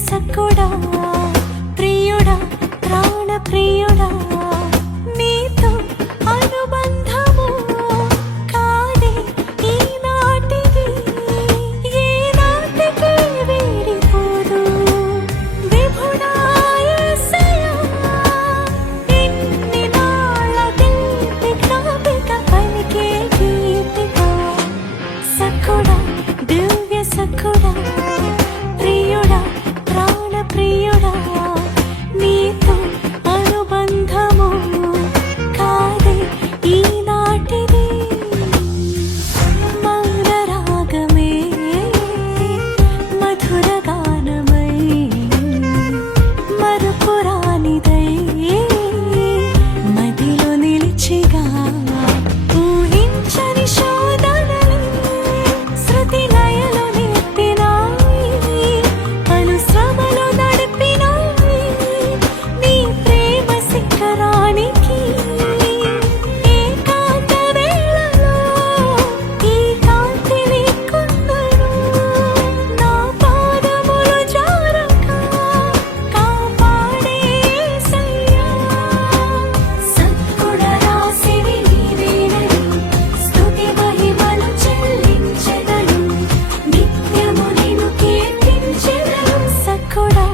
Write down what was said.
సఖుడా ప్రియుడా ప్రాణ ప్రియుడా నీతో అనుబంధము కాదే ఈనాటిది ఏ నాటికి వీడిపోదు విభుడా యేసయ్యా ఇన్ని నాళ్ళ తీపి జ్ఞాపిక పలికే గీతిక సఖుడా దివ్య సఖుడా ప్రియుడా ప్రాణ ప్రియుడా నీతో అనుబంధము కాదే ఈనాటిది మౌన రాగమే మధుర గానమై మరుపురానిదై మదిలో నిలిచిగా ఊహించని శోధనలు శృతి లయలు నేర్పినాయి పలు శ్రమలు నడిపినాయి నీ ప్రేమ శిఖరానికి ఏకాంత వేళలో ఈ కాంతిని కొందరు నా పాదములు జారక కాపాడే యేసయ్యా సద్గుణ రాశివి నీవేనని స్తుతి మహిమలు చెల్లించెదను నిత్యము నిన్ను కీర్తించెదను సఖుడా